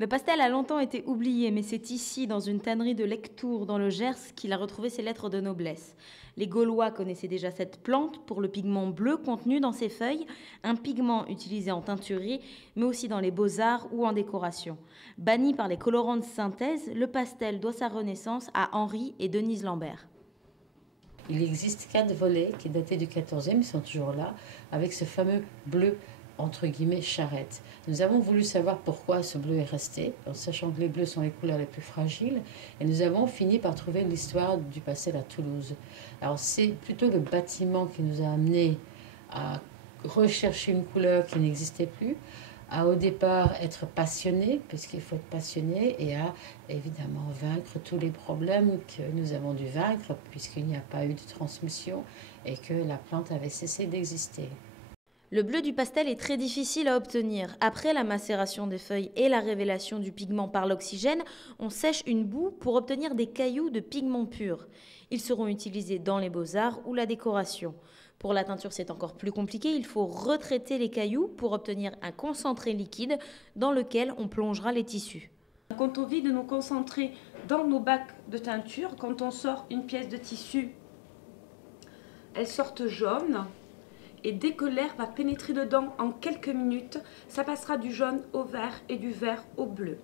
Le pastel a longtemps été oublié, mais c'est ici, dans une tannerie de Lectoure, dans le Gers, qu'il a retrouvé ses lettres de noblesse. Les Gaulois connaissaient déjà cette plante pour le pigment bleu contenu dans ses feuilles, un pigment utilisé en teinturerie, mais aussi dans les beaux-arts ou en décoration. Banni par les colorants de synthèse, le pastel doit sa renaissance à Henri et Denise Lambert. Il existe 4 volets qui dataient du 14e, ils sont toujours là, avec ce fameux bleu entre guillemets charrette. Nous avons voulu savoir pourquoi ce bleu est resté, en sachant que les bleus sont les couleurs les plus fragiles, et nous avons fini par trouver l'histoire du pastel à Toulouse. Alors c'est plutôt le bâtiment qui nous a amené à rechercher une couleur qui n'existait plus, à au départ être passionné, puisqu'il faut être passionné, et à évidemment vaincre tous les problèmes que nous avons dû vaincre, puisqu'il n'y a pas eu de transmission et que la plante avait cessé d'exister. Le bleu du pastel est très difficile à obtenir. Après la macération des feuilles et la révélation du pigment par l'oxygène, on sèche une boue pour obtenir des cailloux de pigment pur. Ils seront utilisés dans les beaux-arts ou la décoration. Pour la teinture, c'est encore plus compliqué. Il faut retraiter les cailloux pour obtenir un concentré liquide dans lequel on plongera les tissus. Quand on vide nos concentrés dans nos bacs de teinture, quand on sort une pièce de tissu, elles sortent jaunes. Et dès que l'air va pénétrer dedans en quelques minutes, ça passera du jaune au vert et du vert au bleu.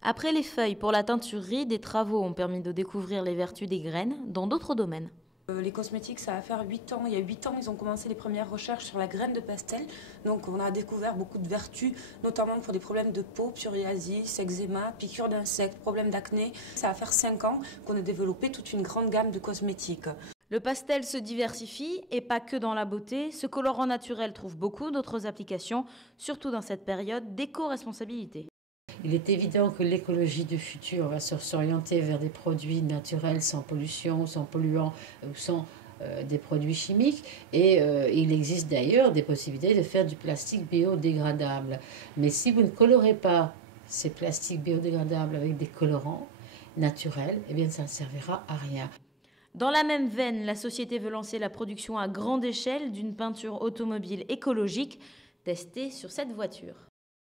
Après les feuilles pour la teinturerie, des travaux ont permis de découvrir les vertus des graines dans d'autres domaines. Les cosmétiques, ça va faire 8 ans. Il y a 8 ans, ils ont commencé les premières recherches sur la graine de pastel. Donc on a découvert beaucoup de vertus, notamment pour des problèmes de peau, psoriasis, eczéma, piqûres d'insectes, problèmes d'acné. Ça va faire 5 ans qu'on a développé toute une grande gamme de cosmétiques. Le pastel se diversifie et pas que dans la beauté. Ce colorant naturel trouve beaucoup d'autres applications, surtout dans cette période d'éco-responsabilité. Il est évident que l'écologie du futur va s'orienter vers des produits naturels sans pollution, sans polluants ou sans des produits chimiques. Et il existe d'ailleurs des possibilités de faire du plastique biodégradable. Mais si vous ne colorez pas ces plastiques biodégradables avec des colorants naturels, eh bien ça ne servira à rien. Dans la même veine, la société veut lancer la production à grande échelle d'une peinture automobile écologique testée sur cette voiture.